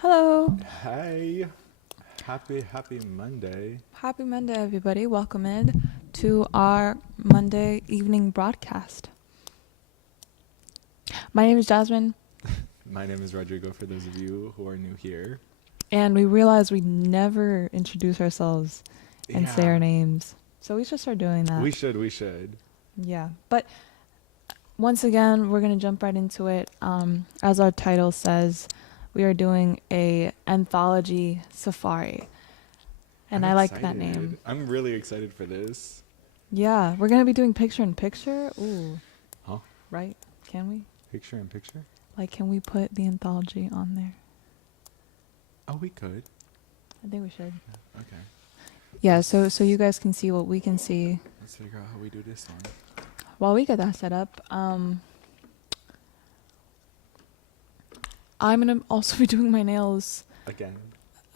Hello. Hey, happy Monday. Happy Monday, everybody. Welcome in to our Monday evening broadcast. My name is Jasmine, My name is Rodrigo for those of you who are new here. and we realized we never introduce ourselves and say our Yeah, names. So we should start doing that. we should. Yeah. But once again, we're going to jump right into it. As our title says, we are doing a anthology safari. And I'm I like that excited. name. I'm really excited for this. Yeah, we're going to be doing picture in picture. Ooh, Huh? right? Can we? Picture in picture? Like, can we put the anthology on there? Oh, we could. I think we should. Okay. Yeah, so you guys can see what we can see Let's figure out how we do this one. while we get that set up. I'm gonna also be doing my nails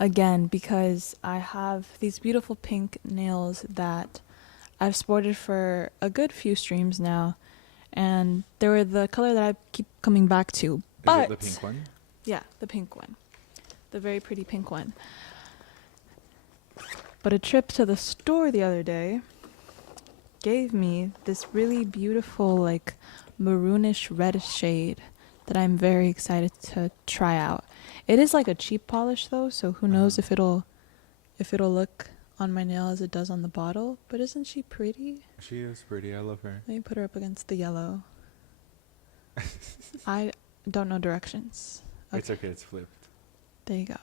again because I have these beautiful pink nails that I've sported for a good few streams now, and they were the color that I keep coming back to. Is it the pink one? Yeah, the pink one, the very pretty pink one. But a trip to the store the other day gave me this really beautiful, like, maroonish reddish shade that I'm very excited to try out. It is like a cheap polish though, so who knows if it'll look on my nail as it does on the bottle. But isn't she pretty? She is pretty. I love her. Let me put her up against the yellow. I don't know directions. It's okay. It's flipped. There you go.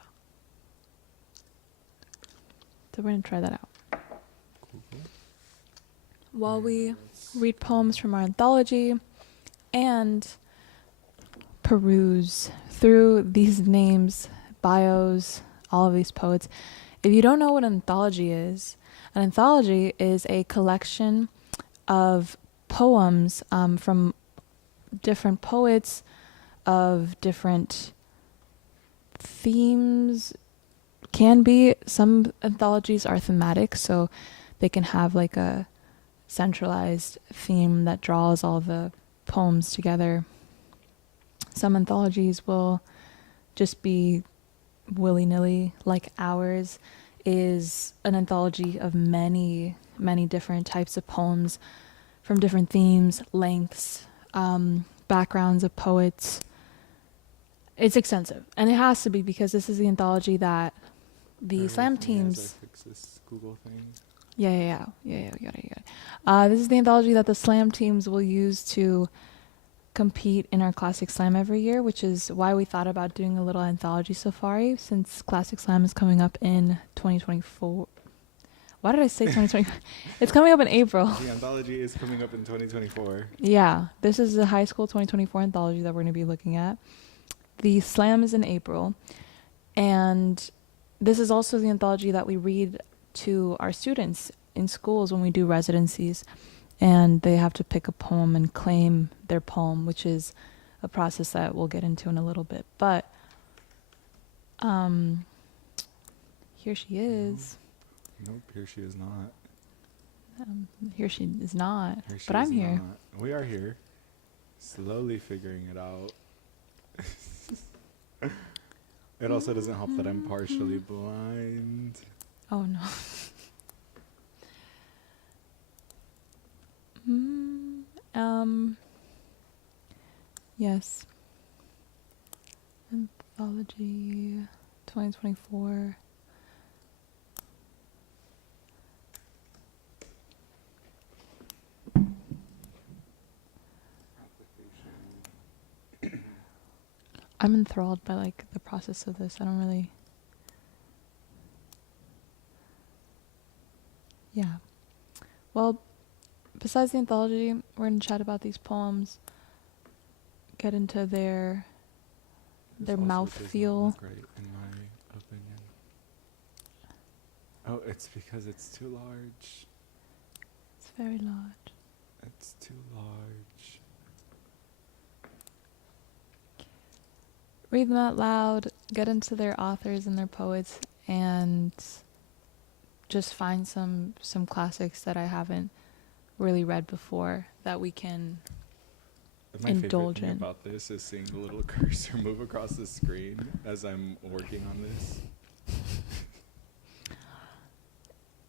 So we're gonna try that out. Cool. While we read poems from our anthology and peruse through these names, bios, all of these poets. If you don't know what an anthology is a collection of poems from different poets of different themes. Can be. Some anthologies are thematic, so they can have like a centralized theme that draws all the poems together. Some anthologies will just be willy-nilly, like ours is an anthology of many, many different types of poems from different themes, lengths, backgrounds of poets. It's extensive, and it has to be because this is the anthology that the slam teams. I fix this Google thing. Yeah. You got it. This is the anthology that the slam teams will use to compete in our Classic Slam every year, which is why we thought about doing a little anthology safari since Classic Slam is coming up in 2024. Why did I say 2020? It's coming up in April. The anthology is coming up in 2024. Yeah, this is the high school 2024 anthology that we're going to be looking at. The slam is in April, and this is also the anthology that we read to our students in schools when we do residencies, and they have to pick a poem and claim their poem, which is a process that we'll get into in a little bit. But here she is. Nope, here she is not. Here she is not. Here she but I'm is here. not. We are here, slowly figuring it out. It also doesn't help that I'm partially blind. Oh no. Yes. Anthology 2024. I'm enthralled by like the process of this. I don't really. Yeah. Well, besides the anthology, we're going to chat about these poems, get into their mouth feel. Great, in my opinion. Oh, it's because it's too large. It's very large. It's too large. Read them out loud, get into their authors and their poets, and just find some classics that I haven't really read before that we can My favorite thing indulgent. about this is seeing the little cursor move across the screen as I'm working on this.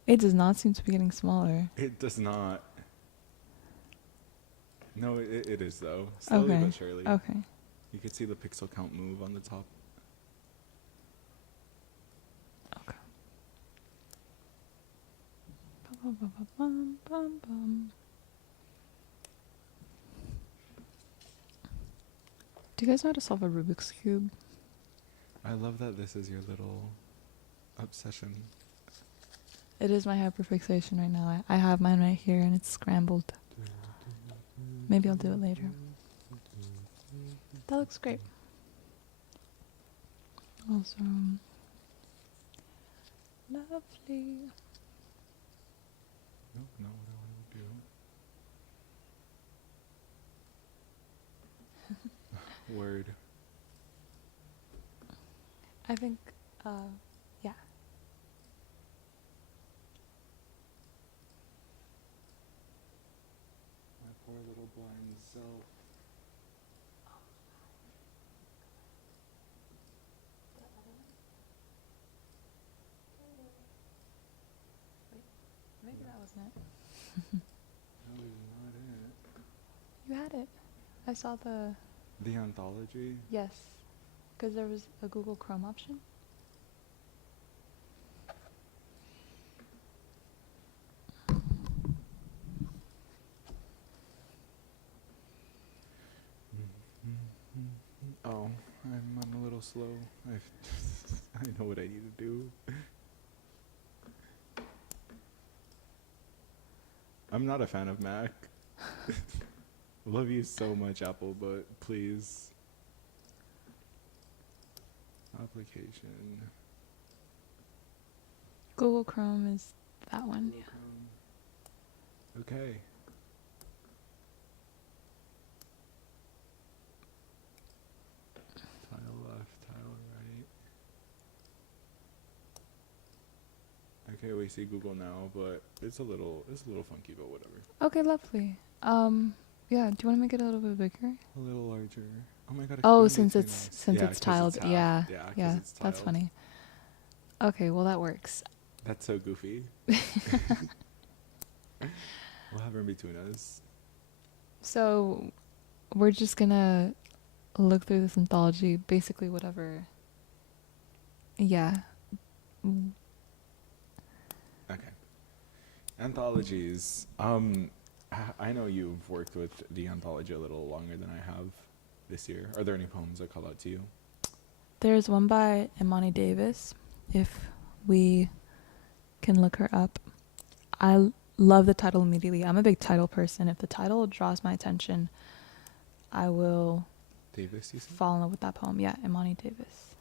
It does not seem to be getting smaller. It does not. No, it is though. Slowly Okay. but surely. Okay. You can see the pixel count move on the top. Okay. Bum, bum, bum, bum, bum, bum. Do you guys know how to solve a Rubik's Cube? I love that this is your little obsession. It is my hyperfixation right now. I have mine right here and it's scrambled. Maybe I'll do it later. That looks great. Also, lovely. Nope, not what I want to do. Word. I think, yeah. My poor little blind self. Maybe that wasn't it. That was not it. You had it. I saw the, The anthology? yes. Because there was a Google Chrome option. Oh, I'm a little slow. I know what I need to do. I'm not a fan of Mac. Love you so much, Apple, but please. Application. Google Chrome is that one. Google Chrome. Okay. Tile left, tile right. Okay, we see Google now, but it's a little funky, but whatever. Okay, lovely. Yeah, do you want to make it a little bit bigger? A little larger. Oh my god. Oh, explain since these it's things. since Yeah, it's 'cause tiled. half. Yeah. Yeah, 'cause Yeah, it's that's tiled. funny. Okay, well that works. That's so goofy. We'll have her in between us. So, we're just gonna look through this anthology, basically whatever. Yeah. Okay. Anthologies. I know you've worked with the anthology a little longer than I have this year. Are there any poems that call out to you? There's one by Imani Davis, if we can look her up. I love the title immediately. I'm a big title person. If the title draws my attention, I will Davis, you said? fall in love with that poem. Yeah, Imani Davis.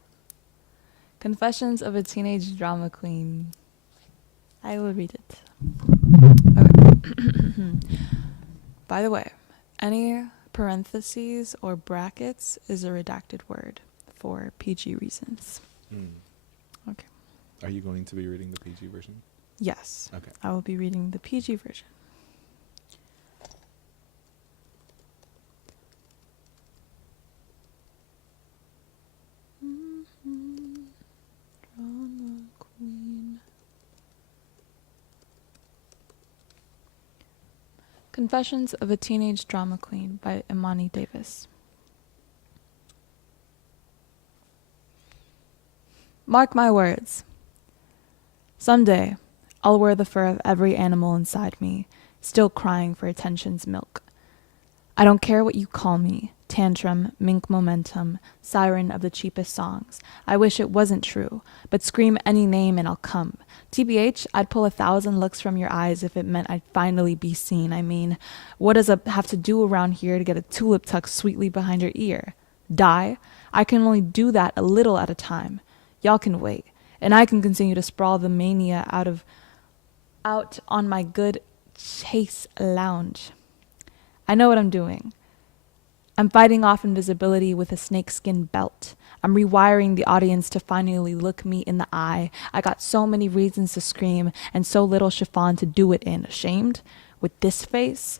Confessions of a Teenage Drama Queen. I will read it. Okay. By the way, any parentheses or brackets is a redacted word for PG reasons. Okay. Are you going to be reading the PG version? Yes. Okay. I will be reading the PG version. Drama Queen. Confessions of a Teenage Drama Queen by Imani Davis. Mark my words. Someday, I'll wear the fur of every animal inside me, still crying for attention's milk. I don't care what you call me, tantrum, mink momentum, siren of the cheapest songs. I wish it wasn't true, but scream any name and I'll come. TBH, I'd pull 1,000 looks from your eyes if it meant I'd finally be seen. I mean, what does a have to do around here to get a tulip tucked sweetly behind your ear? Die? I can only do that a little at a time. Y'all can wait, and I can continue to sprawl the mania out on my good chase lounge. I know what I'm doing. I'm fighting off invisibility with a snakeskin belt. I'm rewiring the audience to finally look me in the eye. I got so many reasons to scream and so little chiffon to do it in. Ashamed? With this face?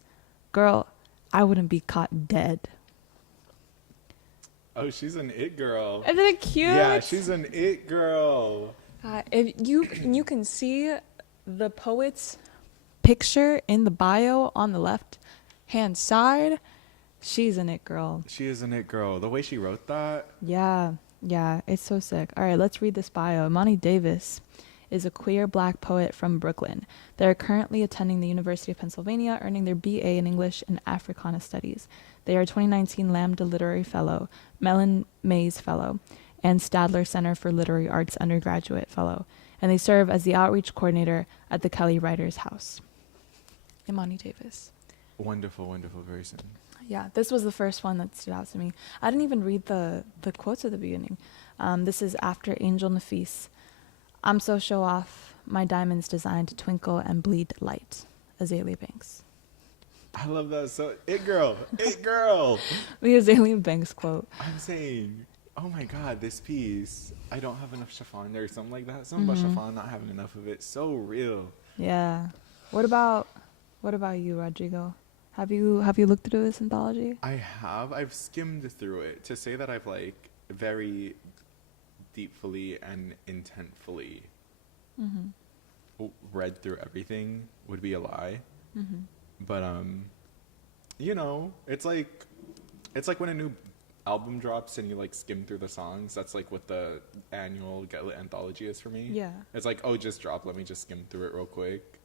Girl, I wouldn't be caught dead. Oh, she's an it girl. Isn't it cute? Yeah, she's an it girl. If you can see the poet's picture in the bio on the left hand side, she's an it girl. She is an it girl. The way she wrote that. Yeah, it's so sick. All right, let's read this bio. Imani Davis is a queer black poet from Brooklyn. They are currently attending the University of Pennsylvania, earning their BA in English and Africana Studies. They are 2019 Lambda Literary Fellow, Mellon Mays Fellow, and Stadler Center for Literary Arts Undergraduate Fellow, and they serve as the outreach coordinator at the Kelly Writers House. Imani Davis. Wonderful, wonderful person. Yeah, this was the first one that stood out to me. I didn't even read the quotes at the beginning. This is after Angel Nafis. I'm so show off, my diamonds designed to twinkle and bleed light. Azalea Banks. I love that. So it girl, it girl. The Azalea Banks quote. I'm saying, oh my God, this piece. I don't have enough chiffon or something like that. Something about chiffon, not having enough of it. So real. Yeah. What about you, Rodrigo? Have you looked through this anthology? I have. I've skimmed through it. To say that I've like very deeply and intentfully read through everything would be a lie. But you know, it's like when a new album drops and you like skim through the songs. That's like what the annual Get Lit anthology is for me. Yeah. It's like, oh, just dropped. Let me just skim through it real quick.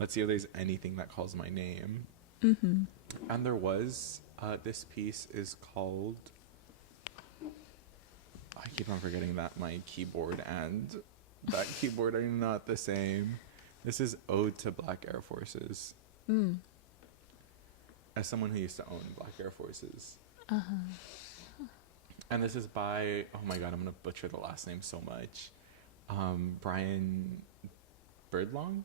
Let's see if there's anything that calls my name. And there was this piece is called, I keep on forgetting that my keyboard and that keyboard are not the same. This is Ode to Black Air Forces. As someone who used to own Black Air Forces. And this is by, oh my God, I'm going to butcher the last name so much. Brian Birdlong?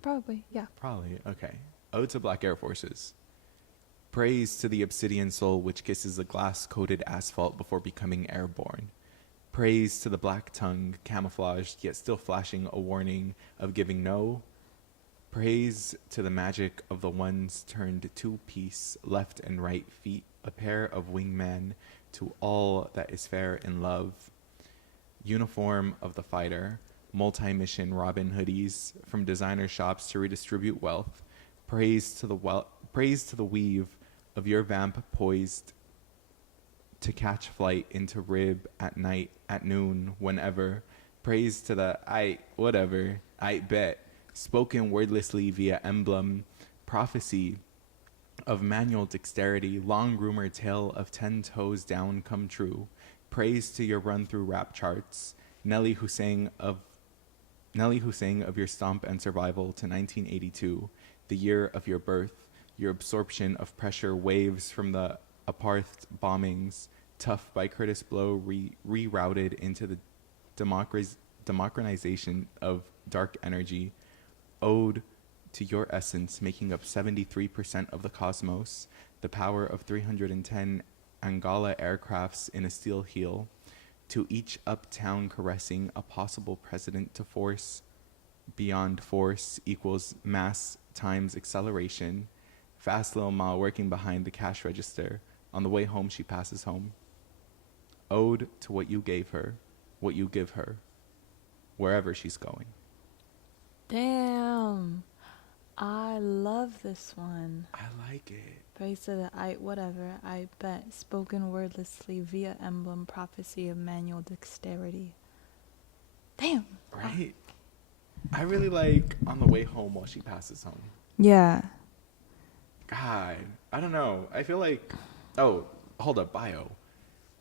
Probably, yeah. Probably, okay. Ode to Black Air Forces. Praise to the obsidian soul which kisses the glass-coated asphalt before becoming airborne. Praise to the black tongue, camouflaged yet still flashing a warning of giving no. Praise to the magic of the ones turned two-piece, left and right feet, a pair of wingmen to all that is fair in love. Uniform of the fighter, multi-mission Robin hoodies from designer shops to redistribute wealth. Praise to the weave of your vamp poised to catch flight into rib at night, at noon, whenever. Praise to the whatever, I bet, spoken wordlessly via emblem, prophecy of manual dexterity, long rumored tale of 10 toes down come true. Praise to your run through rap charts, Nelly who sang of your stomp and survival to 1982, the year of your birth, your absorption of pressure waves from the apartheid bombings, tough by Curtis Blow rerouted into the democratization of dark energy, ode to your essence making up 73% of the cosmos, the power of 310 Angala aircrafts in a steel heel, to each uptown caressing a possible president to force beyond force equals mass times acceleration, fast little Ma working behind the cash register. On the way home, she passes home. Ode to what you gave her, what you give her, wherever she's going. Damn. I love this one. I like it. Praise to the I bet, spoken wordlessly via emblem, prophecy of manual dexterity. Damn. Right? I really like on the way home while she passes home. Yeah. God, I don't know. I feel like, oh, hold up, bio.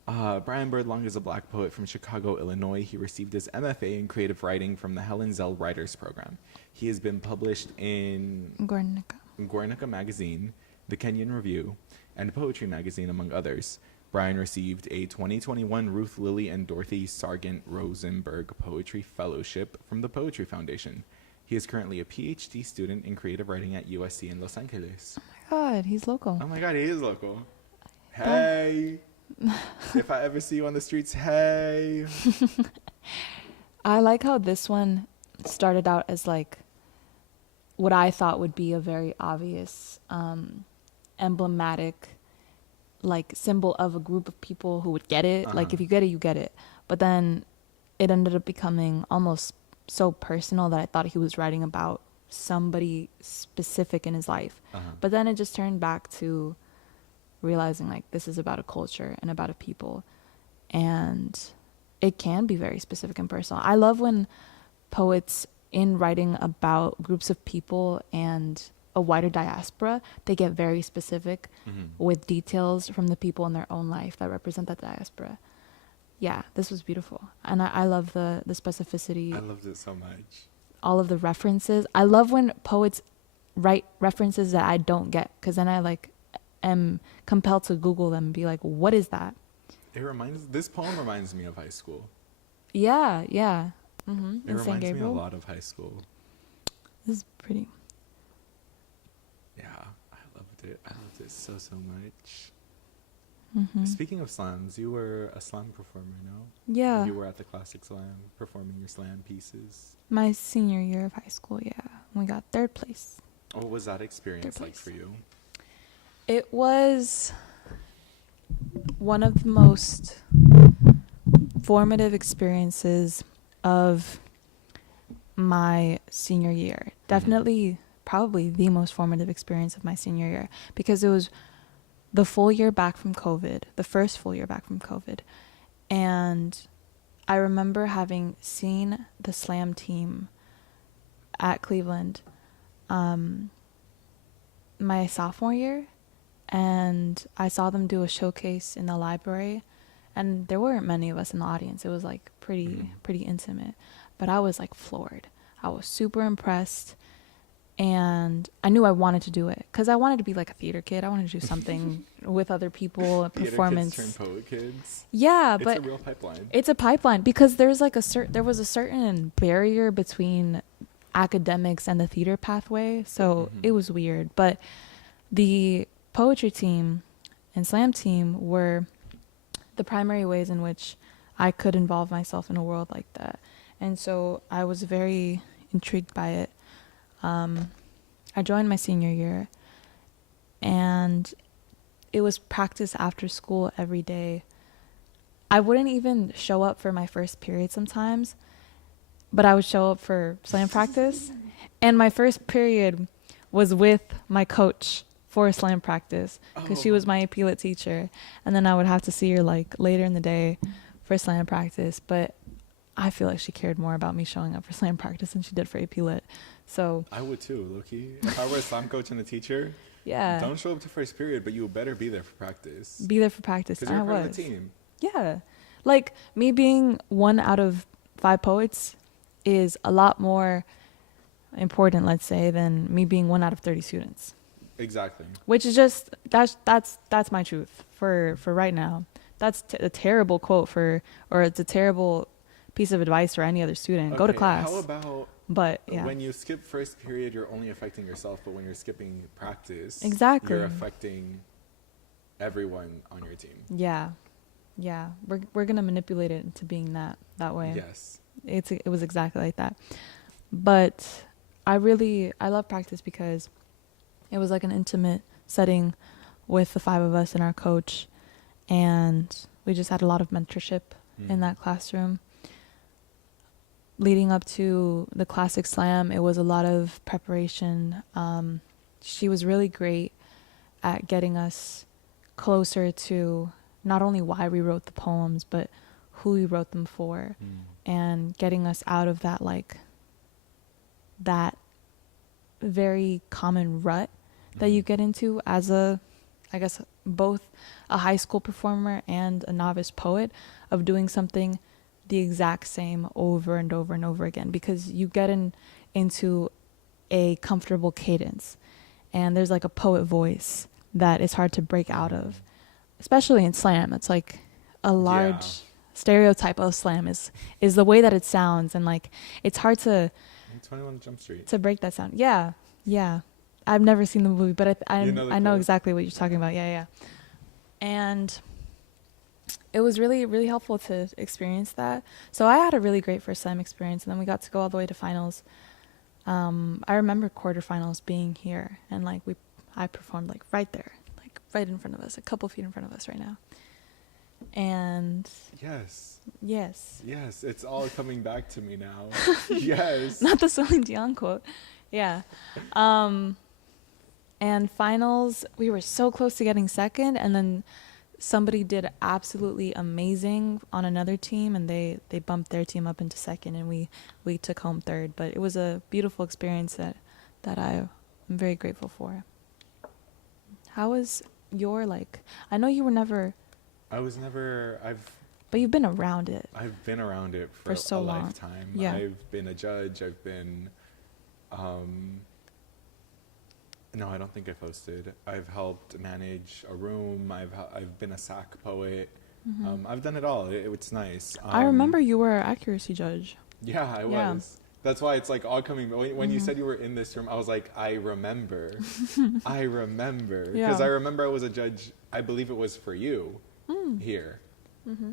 Brian Birdlong is a black poet from Chicago, Illinois. He received his MFA in creative writing from the Helen Zell Writers Program. He has been published in Guernica Magazine, The Kenyan Review, and Poetry Magazine, among others. Brian received a 2021 Ruth Lilly and Dorothy Sargent Rosenberg Poetry Fellowship from the Poetry Foundation. He is currently a PhD student in creative writing at USC in Los Angeles. Oh my God, he's local. Oh my God, he is local. Hey. If I ever see you on the streets, hey. I like how this one started out as like what I thought would be a very obvious emblematic like symbol of a group of people who would get it. Like Uh-huh. if you get it, you get it. But then it ended up becoming almost so personal that I thought he was writing about somebody specific in his life. Uh-huh. But then it just turned back to realizing like this is about a culture and about a people, and it can be very specific and personal. I love when poets, in writing about groups of people and a wider diaspora, they get very specific Mhm. with details from the people in their own life that represent that diaspora. Yeah, this was beautiful. And I love the specificity, I loved it so much. all of the references. I love when poets write references that I don't get, because then I like am compelled to Google them and be like, what is that? This poem reminds me of high school. Yeah, yeah. It In St. reminds me a Gabriel. lot of high school. This is pretty. Yeah, I loved it. I loved it so, so much. Mm-hmm. Speaking of slams, you were a slam performer, no? Yeah. You were at the Classic Slam performing your slam pieces. My senior year of high school, yeah. We got third place. What was that experience Third like place. for you? It was one of the most formative experiences of my senior year. Definitely, probably the most formative experience of my senior year, because it was the full year back from COVID, the first full year back from COVID. And I remember having seen the slam team at Cleveland my sophomore year, and I saw them do a showcase in the library, and there weren't many of us in the audience. It was like pretty intimate, but I was like floored. I was super impressed, and I knew I wanted to do it because I wanted to be like a theater kid. I wanted to do something with other people, a performance. Theater kids turn poet kids. Yeah, It's but a real pipeline. it's a pipeline, because there's like there was a certain barrier between academics and the theater pathway, so it was weird. But the poetry team and slam team were the primary ways in which I could involve myself in a world like that, and so I was very intrigued by it. I joined my senior year, and it was practice after school every day. I wouldn't even show up for my first period sometimes, but I would show up for slam practice. And my first period was with my coach for slam practice, because she was my AP Lit teacher. And then I would have to see her like later in the day for slam practice. But I feel like she cared more about me showing up for slam practice than she did for AP Lit. So I would too, low-key. If I were a slam coach and a teacher, yeah, don't show up to first period, but you better be there for practice. be there for practice. Because you're part of the team. Yeah. Like me being 1 out of 5 poets is a lot more important, let's say, than me being 1 out of 30 students. Exactly. Which is just that's my truth for right now. That's a terrible quote or it's a terrible piece of advice for any other student. Go to class. How about but yeah. when you skip first period, you're only affecting yourself, but when you're skipping practice, Exactly. you're affecting everyone on your team. Yeah. Yeah. We're going to manipulate it into being that way. Yes. It was exactly like that. But I love practice because it was like an intimate setting with the 5 of us and our coach, and we just had a lot of mentorship in that classroom. Leading up to the Classic Slam, it was a lot of preparation. She was really great at getting us closer to not only why we wrote the poems, but who we wrote them for, and getting us out of that very common rut that you get into as I guess both a high school performer and a novice poet, of doing something the exact same over and over and over again, because you get into a comfortable cadence, and there's like a poet voice that is hard to break out of, especially in slam. It's like a large stereotype of slam is the way that it sounds, and like it's hard to 21 Jump Street to break that sound. Yeah, I've never seen the movie, but I know exactly what you're talking about. Yeah. And it was really, really helpful to experience that. So I had a really great first slam experience, and then we got to go all the way to finals. I remember quarterfinals being here, and like I performed like right there. right in front of us, a couple feet in front of us right now. And Yes. yes. Yes, it's all coming back to me now. Yes. Not the Celine Dion quote. Yeah. And finals, we were so close to getting second, and then somebody did absolutely amazing on another team, and they bumped their team up into second, and we took home third. But it was a beautiful experience that I'm very grateful for. How was your, like, I know you were never... But you've been around it. I've been around it for so a long. lifetime. Yeah. I've been a judge. I've been, no, I don't think I've hosted. I've helped manage a room. I've been a SAC poet. Mm-hmm. I've done it all. It's nice. I remember you were an accuracy judge. Yeah, I was. That's why it's like all coming. When you said you were in this room, I was like, I remember. I remember. Because I remember I was a judge, I believe it was for you here. Mm-hmm.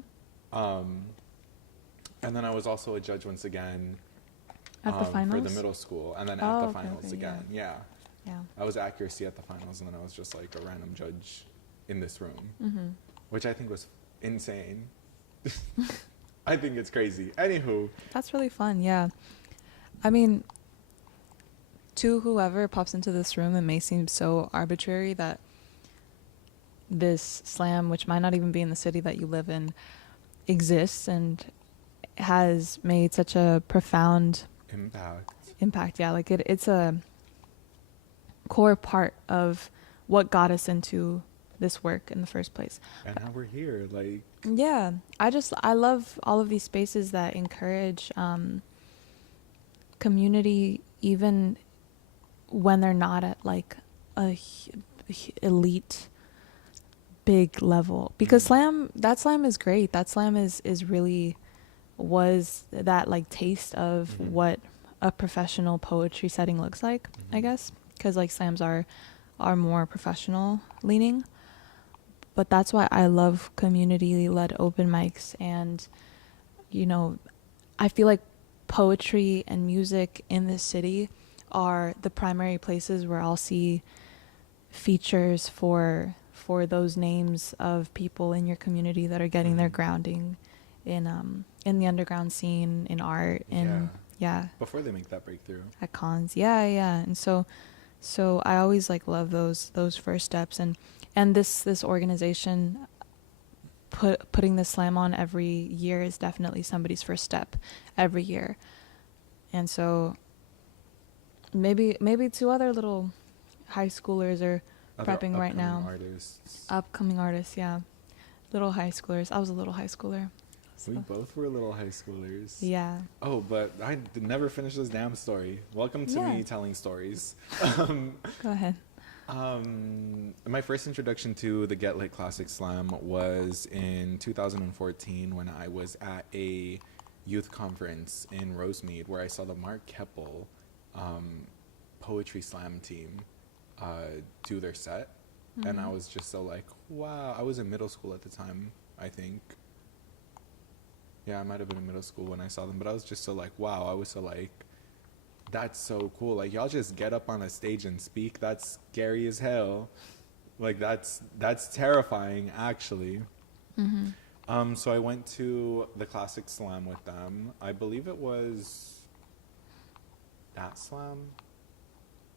And then I was also a judge once again At the finals? for the middle school, and then at the finals again. Yeah. I was accuracy at the finals, and then I was just like a random judge in this room, which I think was insane. I think it's crazy. Anywho. That's really fun, yeah. I mean, to whoever pops into this room, it may seem so arbitrary that this slam, which might not even be in the city that you live in, exists and has made such a profound impact. Yeah, like it's a core part of what got us into this work in the first place. And now we're here, like. Yeah, I love all of these spaces that encourage community, even when they're not at like a elite big level, because slam is great. That slam is really was that like taste of what a professional poetry setting looks like, I guess, because like slams are more professional leaning. But that's why I love community-led open mics, and you know, I feel like poetry and music in this city are the primary places where I'll see features for those names of people in your community that are getting their grounding in the underground scene, in art, before they make that breakthrough at cons. And so I always like love those first steps, and this organization putting the slam on every year is definitely somebody's first step every year. And so maybe two other little high schoolers are prepping right now. Upcoming artists, yeah. Little high schoolers. I was a little high schooler. So. We both were little high schoolers. Yeah. Oh, but I never finished this damn story. Welcome to me telling stories. Go ahead. My first introduction to the Get Lit Classic Slam was in 2014 when I was at a youth conference in Rosemead, where I saw the Mark Keppel poetry slam team do their set. And I was just so like, wow. I was in middle school at the time, I think. Yeah, I might have been in middle school when I saw them, but I was just so like, wow. I was so like, that's so cool. Like, y'all just get up on a stage and speak. That's scary as hell. Like, that's terrifying, actually. So I went to the Classic Slam with them. I believe it was that slam.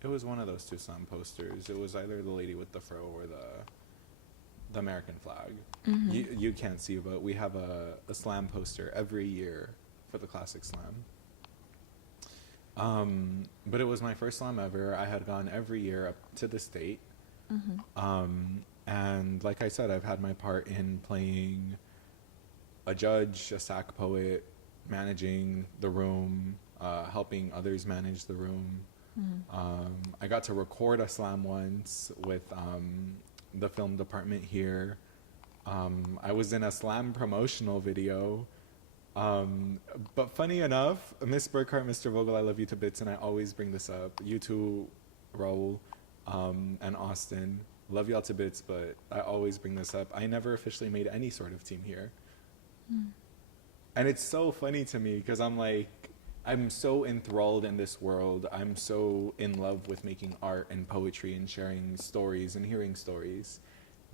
It was one of those two slam posters. It was either the lady with the fro or the American flag. You can't see, but we have a slam poster every year for the Classic Slam. But it was my first slam ever. I had gone every year up to the state. And like I said, I've had my part in playing a judge, a SAC poet, managing the room, helping others manage the room. I got to record a slam once with the film department here. I was in a slam promotional video. But funny enough, Miss Burkhart, Mr. Vogel, I love you to bits, and I always bring this up. You two, Raul, and Austin, love y'all to bits, but I always bring this up. I never officially made any sort of team here. And it's so funny to me because I'm like, I'm so enthralled in this world. I'm so in love with making art and poetry and sharing stories and hearing stories.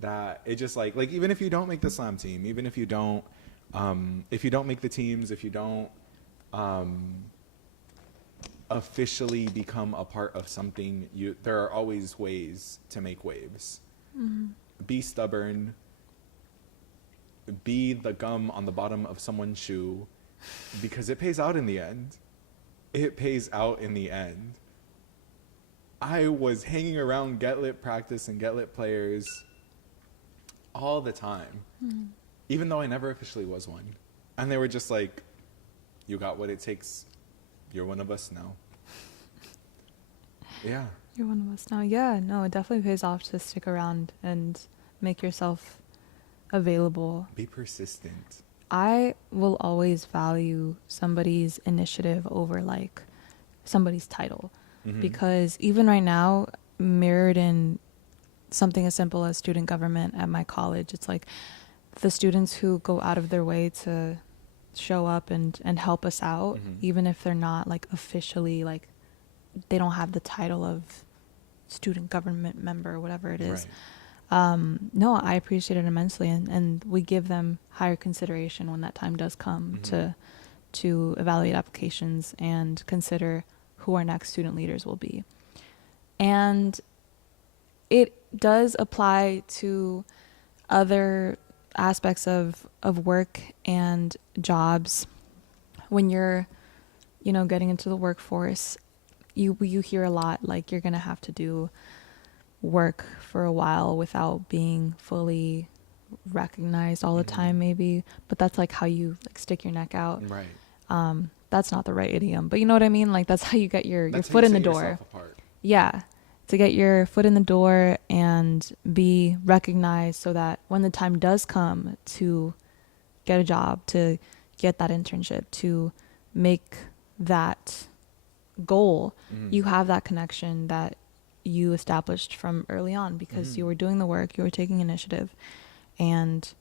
that it just like even if you don't make the slam team, even if you don't make the teams, if you don't officially become a part of something, there are always ways to make waves. Mm-hmm. Be stubborn. Be the gum on the bottom of someone's shoe, because it pays out in the end. It pays out in the end. I was hanging around Get Lit practice and Get Lit players all the time, even though I never officially was one. And they were just like, you got what it takes. You're one of us now. Yeah. You're one of us now. Yeah, no, it definitely pays off to stick around and make yourself available. Be persistent. I will always value somebody's initiative over like somebody's title, because even right now, mirrored in something as simple as student government at my college, it's like the students who go out of their way to show up and help us out, even if they're not like officially, like they don't have the title of student government member or whatever it is. Right. No, I appreciate it immensely, and we give them higher consideration when that time does come to evaluate applications and consider who our next student leaders will be. And it does apply to other aspects of work and jobs. When you're, getting into the workforce, you hear a lot like you're going to have to do work for a while without being fully recognized all the time, maybe, but that's like how you like stick your neck out. Right. That's not the right idiom, but you know what I mean? Like that's how you get your foot in the door. Yeah. To get your foot in the door and be recognized so that when the time does come to get a job, to get that internship, to make that goal, you have that connection that you established from early on because you were doing the work, you were taking initiative, and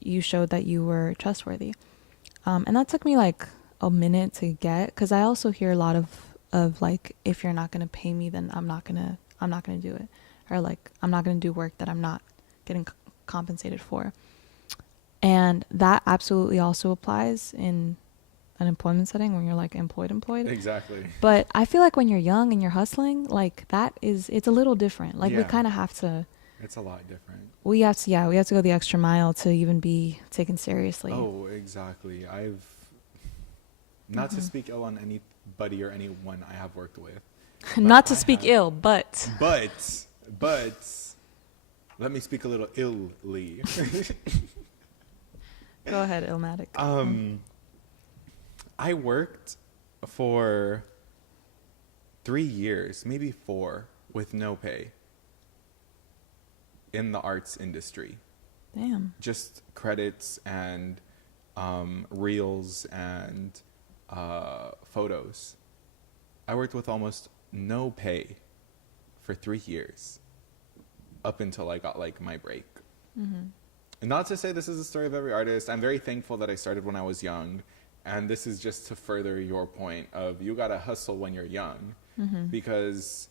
you showed that you were trustworthy. And that took me like a minute to get, because I also hear a lot of like, if you're not going to pay me, then I'm not going to do it. Or like, I'm not going to do work that I'm not getting compensated for. And that absolutely also applies in an employment setting when you're like employed. Exactly. But I feel like when you're young and you're hustling, like it's a little different. Like we kind of have to. It's a lot different. We have to go the extra mile to even be taken seriously. Oh, exactly. I've not to speak ill on anybody or anyone I have worked with. Not to speak ill, but let me speak a little illy. Go ahead, Illmatic. I worked for 3 years, maybe 4, with no pay in the arts industry. Damn. Just credits and reels and photos. I worked with almost no pay for 3 years up until I got like my break. And not to say this is the story of every artist. I'm very thankful that I started when I was young. And this is just to further your point of you got to hustle when you're young. Because,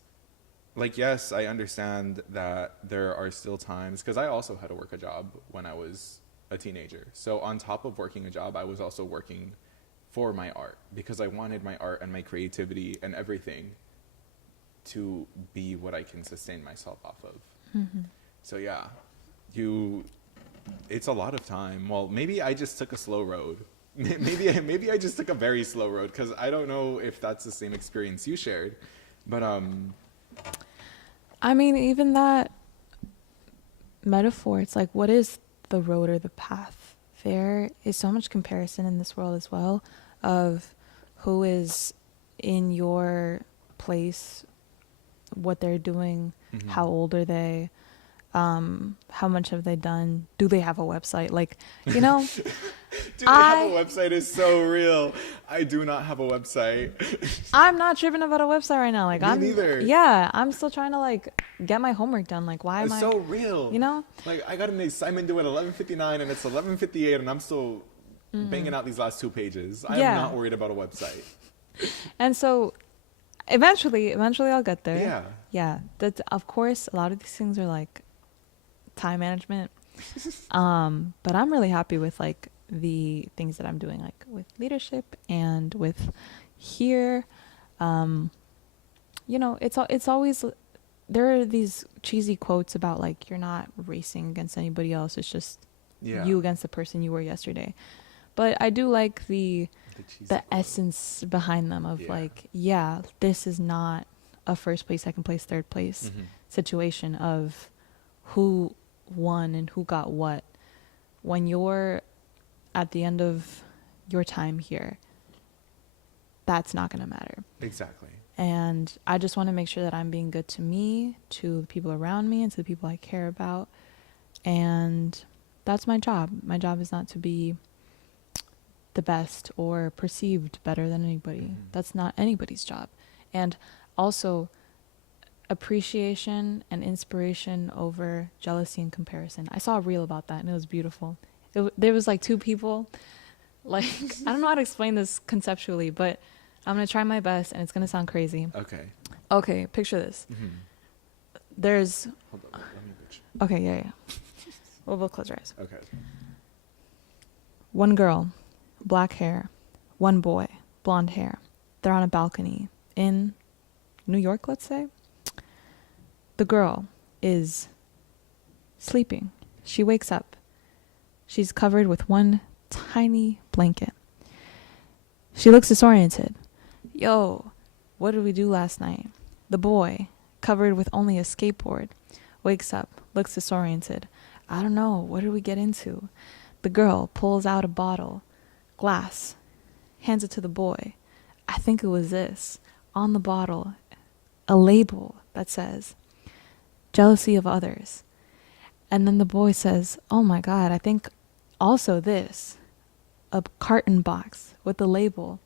like, yes, I understand that there are still times, because I also had to work a job when I was a teenager. So on top of working a job, I was also working for my art, because I wanted my art and my creativity and everything to be what I can sustain myself off of. So, yeah, it's a lot of time. Well, maybe I just took a slow road. Maybe I just took a very slow road, because I don't know if that's the same experience you shared. But I mean, even that metaphor, it's like, what is the road or the path? There is so much comparison in this world as well of who is in your place, what they're doing, how old are they, how much have they done, do they have a website, like, do they have a website is so real. I do not have a website. I'm not tripping about a website right now, like, Me neither. Yeah, I'm still trying to like get my homework done, like, why am I so real, like, I got an assignment due at 11:59 and it's 11:58 and I'm still banging out these last 2 pages. I'm not worried about a website. And so eventually I'll get there. Yeah. That, of course, a lot of these things are like time management. But I'm really happy with like the things that I'm doing, like with leadership and with here. You know, it's always, there are these cheesy quotes about like you're not racing against anybody else. It's just you against the person you were yesterday. But I do like the essence behind them of like, yeah, this is not a first place, second place, third place situation of who won and who got what. When you're at the end of your time here, that's not going to matter. Exactly. And I just want to make sure that I'm being good to me, to the people around me, and to the people I care about. And that's my job. My job is not to be the best or perceived better than anybody. That's not anybody's job. And also appreciation and inspiration over jealousy and comparison. I saw a reel about that and it was beautiful. There was like two people, like, I don't know how to explain this conceptually, but I'm going to try my best and it's going to sound crazy. Okay, picture this. There's... Hold on, let me picture. Okay, yeah. We'll close our eyes. Okay. One girl, black hair. One boy, blonde hair. They're on a balcony in New York, let's say. The girl is sleeping. She wakes up. She's covered with one tiny blanket. She looks disoriented. Yo, what did we do last night? The boy, covered with only a skateboard, wakes up, looks disoriented. I don't know, what did we get into? The girl pulls out a bottle, glass, hands it to the boy. I think it was this. On the bottle, a label that says, jealousy of others. And then the boy says, oh my God, I think also this. A carton box with the label,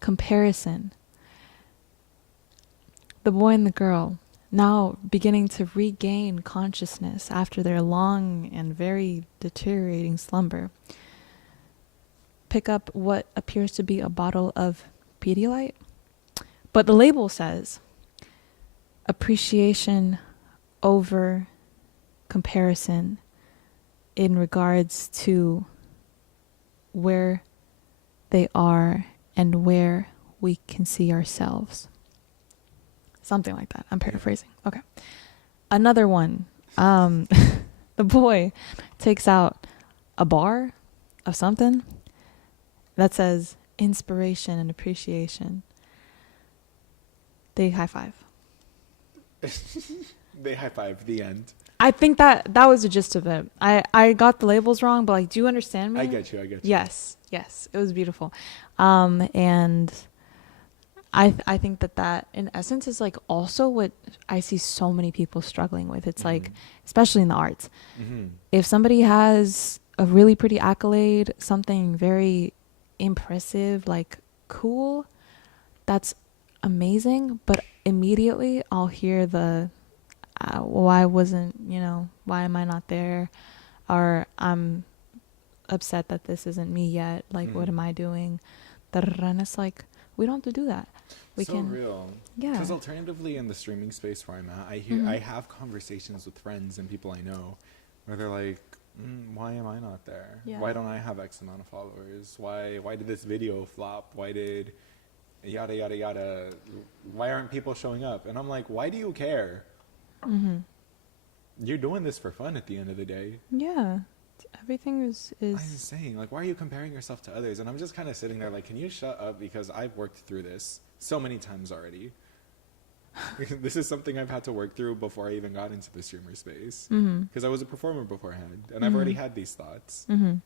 comparison. The boy and the girl, now beginning to regain consciousness after their long and very deteriorating slumber, pick up what appears to be a bottle of Pedialyte. But the label says, appreciation over comparison in regards to where they are and where we can see ourselves. Something like that. I'm paraphrasing. Okay. Another one. The boy takes out a bar of something that says inspiration and appreciation. They high five. They high five. The end. I think that was the gist of it. I got the labels wrong, but like, do you understand me? I get you. Yes. It was beautiful. And I think that in essence is like also what I see so many people struggling with. It's like, especially in the arts, if somebody has a really pretty accolade, something very impressive, like cool, that's amazing. But immediately I'll hear the, why wasn't, why am I not there? Or I'm upset that this isn't me yet. Like, what am I doing? And it's like, we don't have to do that. We can. Real. Yeah. Because alternatively, in the streaming space where I'm at, I have conversations with friends and people I know where they're like, why am I not there? Yeah. Why don't I have X amount of followers? Why did this video flop? Why did yada, yada, yada? Why aren't people showing up? And I'm like, why do you care? You're doing this for fun at the end of the day. Yeah. Everything is I'm just saying, like, why are you comparing yourself to others? And I'm just kind of sitting there like, can you shut up? Because I've worked through this so many times already. This is something I've had to work through before I even got into the streamer space. Because I was a performer beforehand. And I've already had these thoughts. And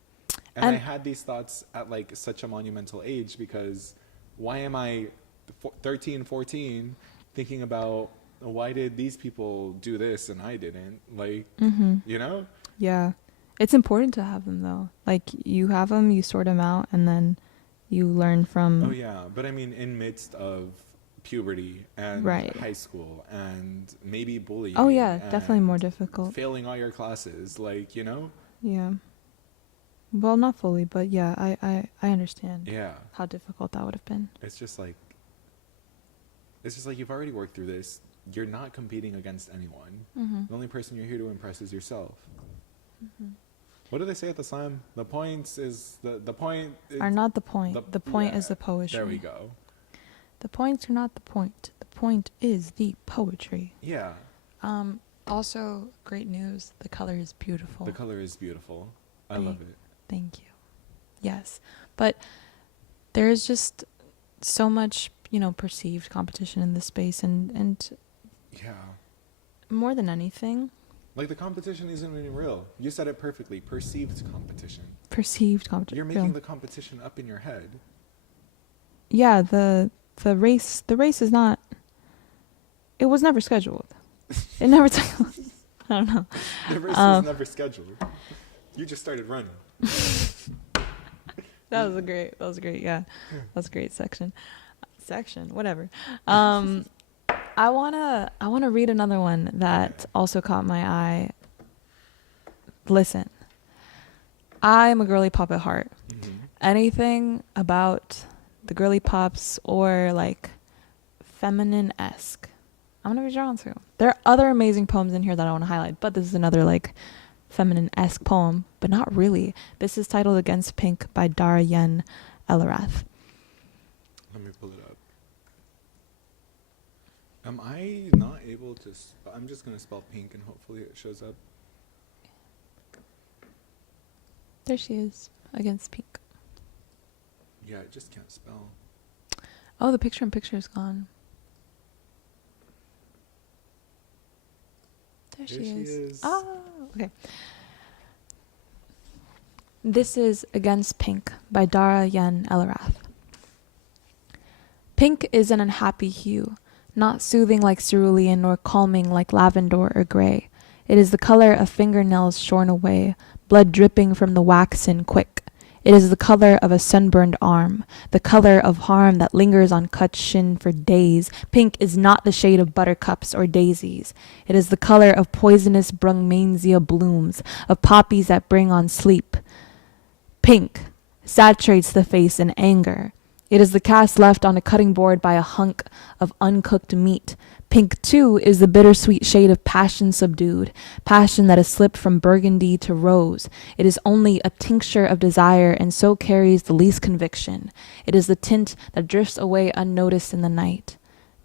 I had these thoughts at like such a monumental age because why am I 13, 14 thinking about why did these people do this and I didn't? Like, Yeah. It's important to have them though. Like you have them, you sort them out, and then you learn from. Oh yeah, but I mean, in midst of puberty and high school and maybe bullying. Oh yeah, definitely more difficult. Failing all your classes, like Yeah. Well, not fully, but yeah, I understand. Yeah. How difficult that would have been. It's just like you've already worked through this. you're not competing against anyone. Mm-hmm. The only person you're here to impress is yourself. Mm-hmm. What do they say at the slam? The points is the point is Are not the point. The point yeah, is the poetry. there we go. The points are not the point. The point is the poetry. Yeah. Also, great news. The color is beautiful. The color is beautiful. I love it. Thank you. Yes. But there is just so much, perceived competition in this space, and Yeah. more than anything, Like, the competition isn't even real. You said it perfectly. Perceived competition. perceived competition. You're making the competition up in your head. Yeah, the race is not. It was never scheduled. It never took. I don't know. The race was never scheduled. You just started running. That was great. Yeah, that was a great section. Whatever. I wanna read another one that also caught my eye. Listen, I'm a girly pop at heart. Mm-hmm. Anything about the girly pops or like feminine-esque, I'm gonna be drawn to. There are other amazing poems in here that I want to highlight, but this is another like feminine-esque poem, but not really. This is titled Against Pink by Dara Yen Elarath. Let me pull it up. Am I not able to... I'm just going to spell pink and hopefully it shows up. There she is, Against Pink. Yeah, I just can't spell. Oh, the picture is gone. There she is. Oh, okay. This is Against Pink by Dara Yen Elarath. Pink is an unhappy hue, not soothing like cerulean nor calming like lavender or gray. It is the color of fingernails shorn away, blood dripping from the waxen quick. It is the color of a sunburned arm, the color of harm that lingers on cut shin for days. Pink is not the shade of buttercups or daisies. It is the color of poisonous brungmansia blooms, of poppies that bring on sleep. Pink saturates the face in anger. It is the cast left on a cutting board by a hunk of uncooked meat. Pink, too, is the bittersweet shade of passion subdued, passion that has slipped from burgundy to rose. It is only a tincture of desire and so carries the least conviction. It is the tint that drifts away unnoticed in the night.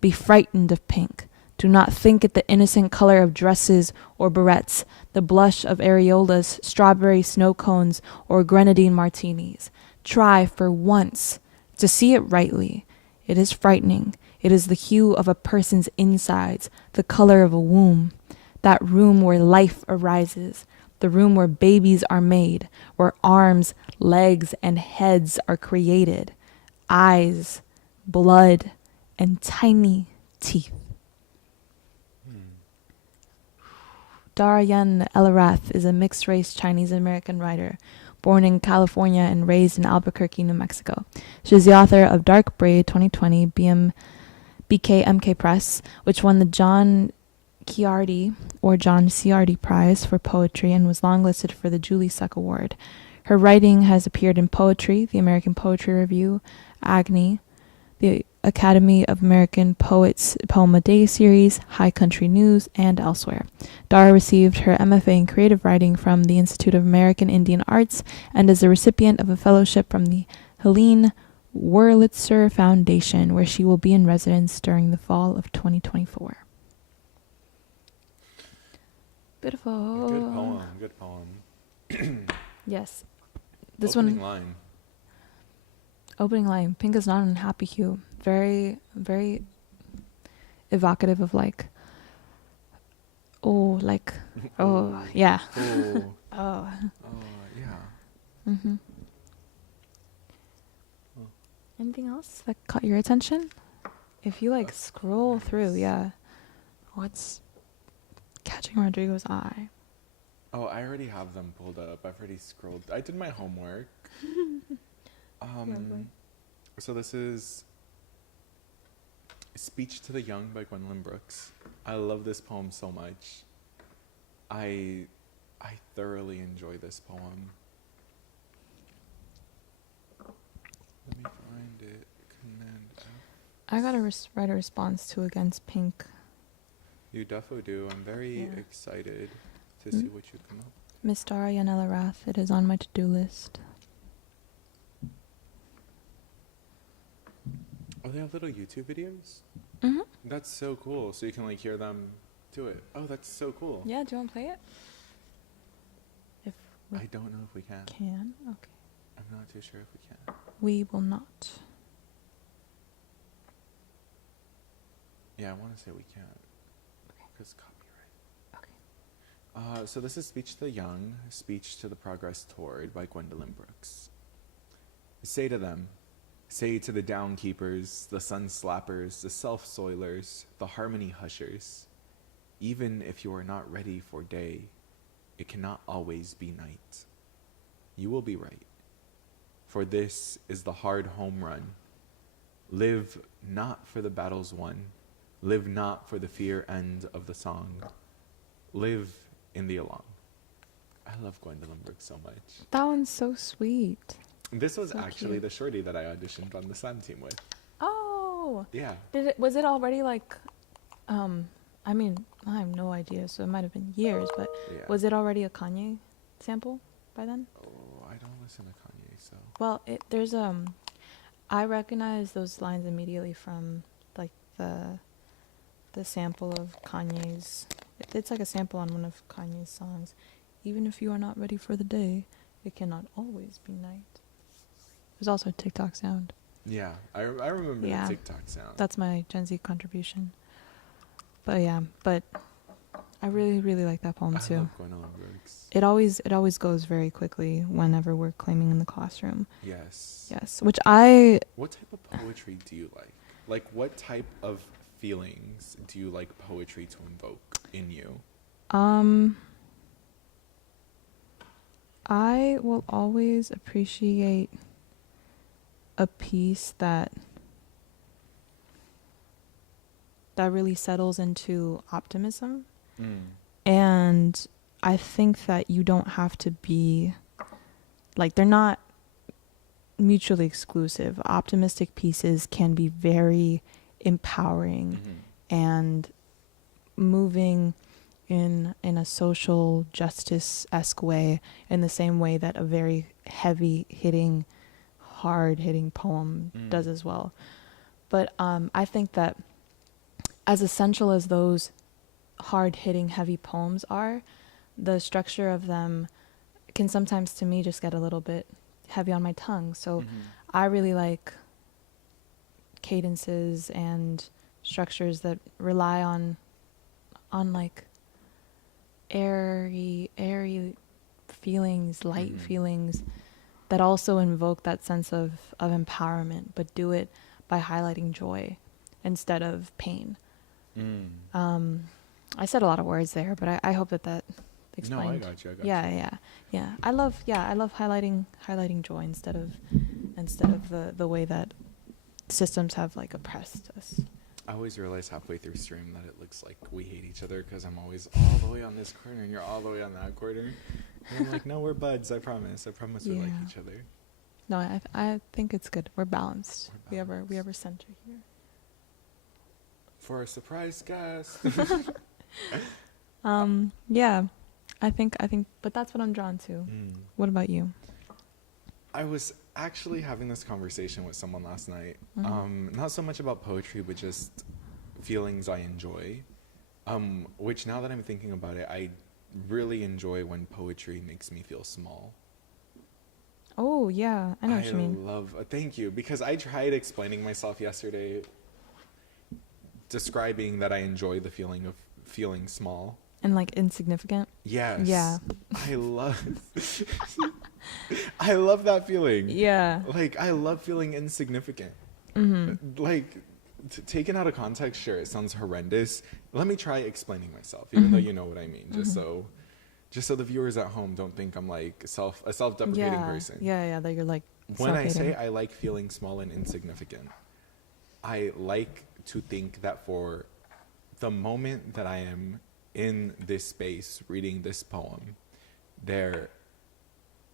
Be frightened of pink. Do not think it the innocent color of dresses or barrettes, the blush of areolas, strawberry snow cones, or grenadine martinis. Try for once to see it rightly. It is frightening. It is the hue of a person's insides, the color of a womb. That room where life arises, the room where babies are made, where arms, legs, and heads are created. Eyes, blood, and tiny teeth. Dara Yen Elarath is a mixed-race Chinese-American writer, born in California and raised in Albuquerque, New Mexico. She is the author of Dark Braid 2020 BKMK Press, which won the John Ciardi Prize for Poetry and was longlisted for the Julie Suck Award. Her writing has appeared in Poetry, the American Poetry Review, Agni, the Academy of American Poets Poem a Day series, High Country News, and elsewhere. Dara received her MFA in Creative Writing from the Institute of American Indian Arts and is a recipient of a fellowship from the Helene Wurlitzer Foundation, where she will be in residence during the fall of 2024. Beautiful. Good poem. Yes. Opening line. Pink is not an unhappy hue. Very, very evocative of yeah. Oh. Yeah. Mm-hmm. Anything else that caught your attention? If you scroll through, yeah. What's catching Rodrigo's eye? Oh, I already have them pulled up. I've already scrolled. I did my homework. So this is Speech to the Young by Gwendolyn Brooks. I love this poem so much. I thoroughly enjoy this poem. Let me find it. I gotta write a response to Against Pink You defo do. I'm very Yeah. excited to see what you come up. Miss Yanela Rath, it is on my to-do list. Oh, they have little YouTube videos? Mm-hmm. That's so cool. So you can like hear them do it. Oh, that's so cool. Yeah, do you want to play it? If we I don't know if we can. can. Okay. I'm not too sure if we can. We will not. Yeah, I want to say we can't. Okay. Because copyright. Okay. So this is Speech to the Young, Speech to the Progress Toward by Gwendolyn Brooks. Say to them, say to the downkeepers, the sun slappers, the self-soilers, the harmony hushers, even if you are not ready for day, it cannot always be night. You will be right. For this is the hard home run. Live not for the battles won. Live not for the fear end of the song. Live in the along. I love Gwendolyn Brooks so much. That one's so sweet. This was So actually cute. the shorty that I auditioned on the Sun team with. Oh. Yeah. Was it already like, I mean, I have no idea, so it might have been years, but Yeah. was it already a Kanye sample by then? Oh, I don't listen to Kanye, so. Well, there's I recognize those lines immediately from like the sample of Kanye's. It's like a sample on one of Kanye's songs. Even if you are not ready for the day, it cannot always be night. There's also a TikTok sound. Yeah, I remember Yeah. the TikTok sound. That's my Gen Z contribution. But yeah, but I really, really like that poem I too. love Gwendolyn Brooks. It always goes very quickly whenever we're claiming in the classroom. Yes. Yes, which I What type of poetry do you like? Like, what type of feelings do you like poetry to invoke in you? I will always appreciate a piece that really settles into optimism. And I think that you don't have to be like, they're not mutually exclusive. Optimistic pieces can be very empowering and moving in a social justice-esque way, in the same way that a very heavy-hitting, hard-hitting poem does as well. But I think that as essential as those hard-hitting, heavy poems are, the structure of them can sometimes, to me, just get a little bit heavy on my tongue. So I really like cadences and structures that rely on like airy feelings, light feelings, that also invoke that sense of empowerment, but do it by highlighting joy instead of pain. I said a lot of words there, but I hope that explained. No, I got you. Yeah. I love highlighting joy instead of the way that systems have like oppressed us. I always realize halfway through stream that it looks like we hate each other because I'm always all the way on this corner and you're all the way on that corner. And I'm like, no, we're buds. I promise we like each other. No, I think it's good. We're balanced. We have our center here. For a surprise guest. Yeah, I think, but that's what I'm drawn to. What about you? I was actually having this conversation with someone last night. Not so much about poetry, but just feelings I enjoy. Which, now that I'm thinking about it, I really enjoy when poetry makes me feel small. Oh yeah, I know what you mean. Thank you, because I tried explaining myself yesterday, describing that I enjoy the feeling of feeling small. And like insignificant? Yes. Yeah. I love that feeling. Yeah. Like, I love feeling insignificant. Like, taken out of context, sure, it sounds horrendous. Let me try explaining myself, even though you know what I mean, just so the viewers at home don't think I'm like a self-deprecating person. Yeah, that you're like When I self-hating. say I like feeling small and insignificant, I like to think that for the moment that I am in this space reading this poem, there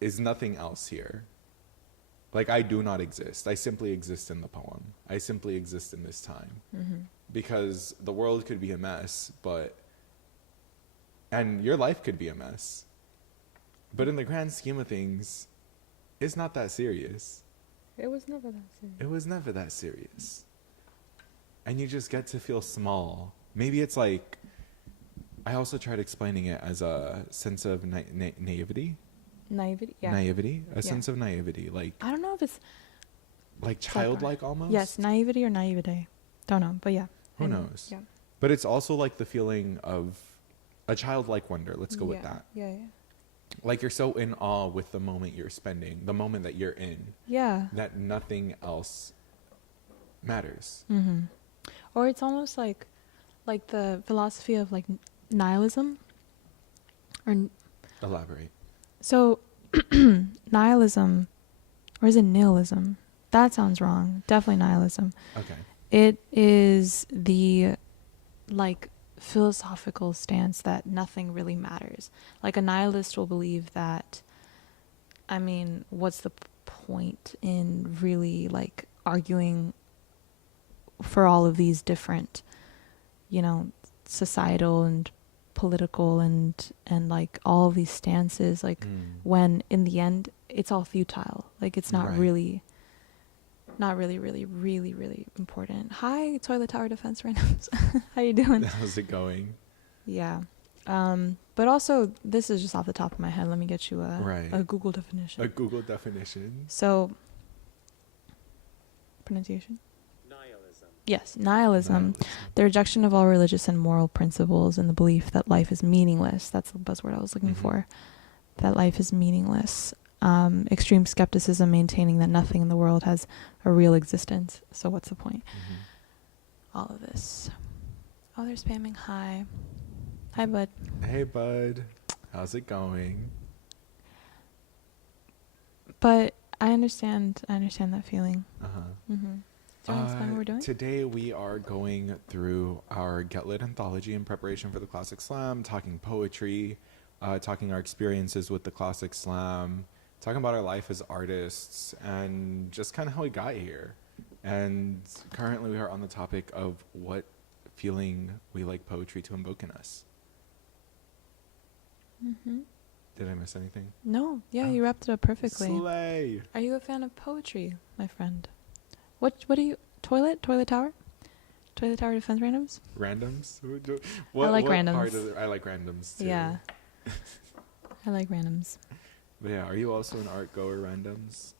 is nothing else here. Like, I do not exist. I simply exist in the poem. I simply exist in this time. because the world could be a mess, and your life could be a mess. But in the grand scheme of things, it's not that serious. It was never that serious. It was never that serious. And you just get to feel small. Maybe it's like, I also tried explaining it as a sense of naivety. Naivety? Yeah. Naivety? A sense of naivety. Like, I don't know if it's... like childlike almost? Yes, naivety or naivete. Don't know, but yeah. Who knows? Yeah. But it's also like the feeling of a childlike wonder. Let's go with that. Yeah. Like you're so in awe with the moment you're spending, the moment that you're in. Yeah. That nothing else matters. Mm-hmm. Or it's almost like the philosophy of like nihilism. Elaborate. So nihilism, or is it nihilism? That sounds wrong. Definitely nihilism. Okay. It is the like philosophical stance that nothing really matters. Like a nihilist will believe that, I mean, what's the point in really like arguing for all of these different, you know, societal and political and like all of these stances, like when in the end it's all futile. Like it's not really important. Hi, Toilet Tower Defense Randoms. How you doing? How's it going? Yeah. But also, this is just off the top of my head. Let me get you a Google definition. A Google definition. So, pronunciation? Nihilism. Yes, nihilism. The rejection of all religious and moral principles and the belief that life is meaningless. That's the buzzword I was looking for. That life is meaningless. Extreme skepticism, maintaining that nothing in the world has a real existence. So what's the point? All of this. Oh, they're spamming hi. Hi, bud. Hey, bud. How's it going? But I understand that feeling. Do you want to explain what we're doing? Today we are going through our Get Lit anthology in preparation for the Classic Slam, talking poetry, talking our experiences with the Classic Slam, talking about our life as artists, and just kind of how we got here. And currently we are on the topic of what feeling we like poetry to invoke in us. Did I miss anything? No. Yeah, you wrapped it up perfectly. Slay! Are you a fan of poetry, my friend? What do you... Toilet tower? Toilet Tower Defense Randoms? Randoms? I like randoms. I like randoms too. Yeah. I like randoms. But yeah, are you also an art goer, randoms?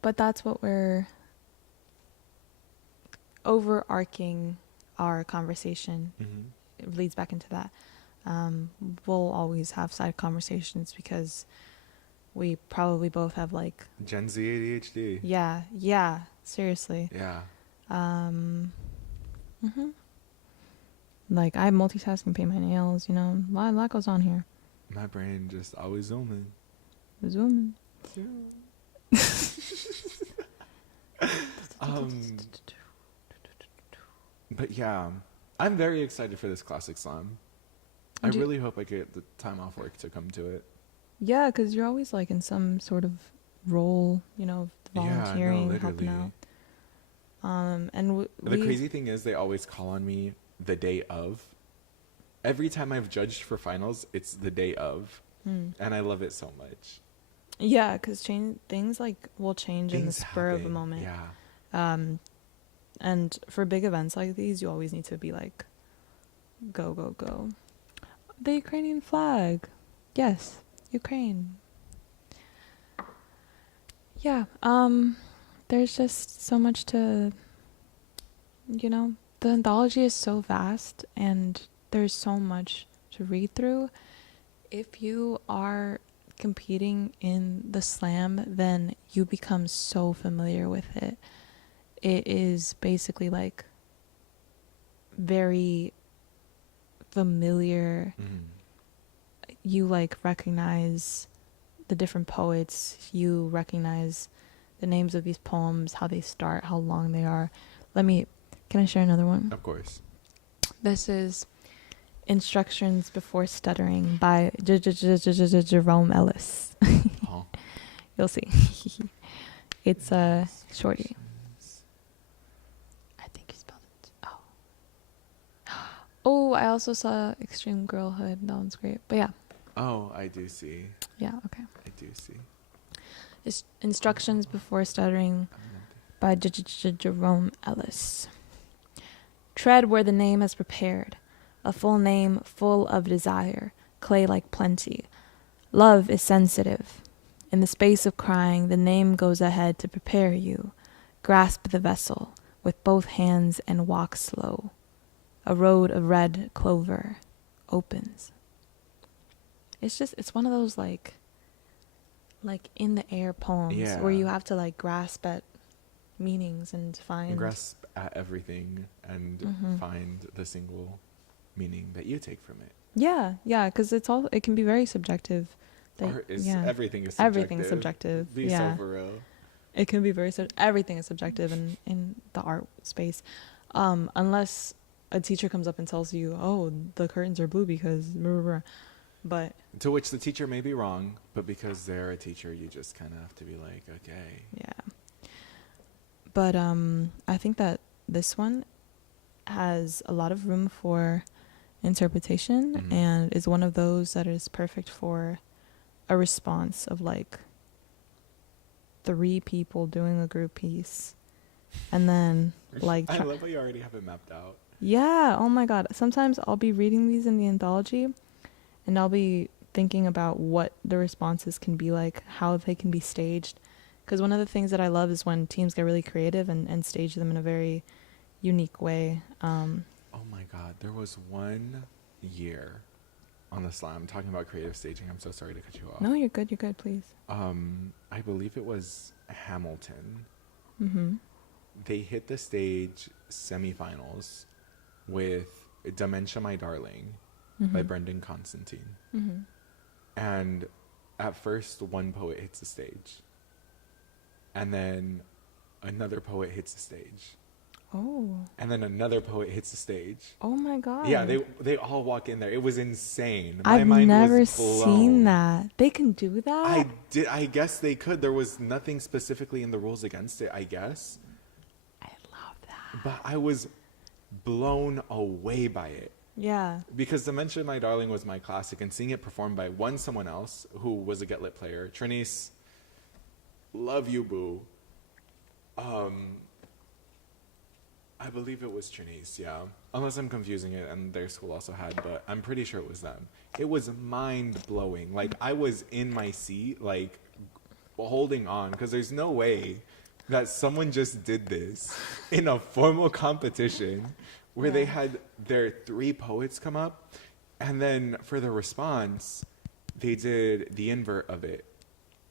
But that's what we're overarching our conversation. It leads back into that. We'll always have side conversations because we probably both have like Gen Z ADHD. Yeah, seriously. Yeah. Like I multitask and paint my nails, you know, a lot goes on here. My brain just always zooming. Zooming. But yeah, I'm very excited for this Classic Slam. I really hope I get the time off work to come to it. Yeah, because you're always like in some sort of role, you know, volunteering, helping out. And the crazy thing is they always call on me the day of. Every time I've judged for finals, it's the day of. And I love it so much. Yeah, because things like will change in the spur of a moment. Yeah. And for big events like these, you always need to be like, go, go, go. The Ukrainian flag. Yes, Ukraine. Yeah, there's just so much to, you know, the anthology is so vast and there's so much to read through. If you are competing in the slam, then you become so familiar with it. It is basically like very familiar. You like recognize the different poets, you recognize the names of these poems, how they start, how long they are. Can I share another one? Of course. This is Instructions Before Stuttering by Jerome Ellis. You'll see. It's a shorty. I think you spelled it Oh, I also saw Extreme Girlhood. That one's great. But yeah. Oh, I do see. Yeah, okay. I do see. Instructions Before Stuttering by Jerome Ellis. Tread where the name has prepared, a full name full of desire, clay like plenty. Love is sensitive. In the space of crying, the name goes ahead to prepare you. Grasp the vessel with both hands and walk slow. A road of red clover opens. It's one of those like in the air poems where you have to like grasp at meanings and find. And grasp at everything and find the single meaning that you take from it. Yeah, because it can be very subjective. Everything is subjective. Everything's subjective. Be so for real. It can be everything is subjective in the art space, unless a teacher comes up and tells you, "Oh, the curtains are blue because," blah, blah, blah. But to which the teacher may be wrong, but because they're a teacher, you just kind of have to be like, okay. Yeah. But I think that this one has a lot of room for interpretation and is one of those that is perfect for a response of like 3 people doing a group piece. And then like I love how you already have it mapped out. Yeah, oh my god. Sometimes I'll be reading these in the anthology and I'll be thinking about what the responses can be like, how they can be staged. Because one of the things that I love is when teams get really creative and stage them in a very unique way. Oh my god, there was one year on the slam talking about creative staging. I'm so sorry to cut you off. No, you're good, please. I believe it was Hamilton. Mm-hmm. They hit the stage semifinals with Dementia My Darling by Brendan Constantine. Mm-hmm. And at first one poet hits the stage. And then another poet hits the stage. Oh. And then another poet hits the stage. Oh my god. Yeah, they all walk in there. It was insane. I've never seen that. They can do that? I guess they could. There was nothing specifically in the rules against it, I guess. I love that. But I was blown away by it. Yeah. Because Dementia My Darling was my classic, and seeing it performed by someone else who was a Get Lit player, Trinice, love you, boo. I believe it was Trinice, yeah. Unless I'm confusing it, and their school also had, but I'm pretty sure it was them. It was mind-blowing. Like, I was in my seat, like, holding on, because there's no way that someone just did this in a formal competition where they had their 3 poets come up, and then for the response, they did the invert of it.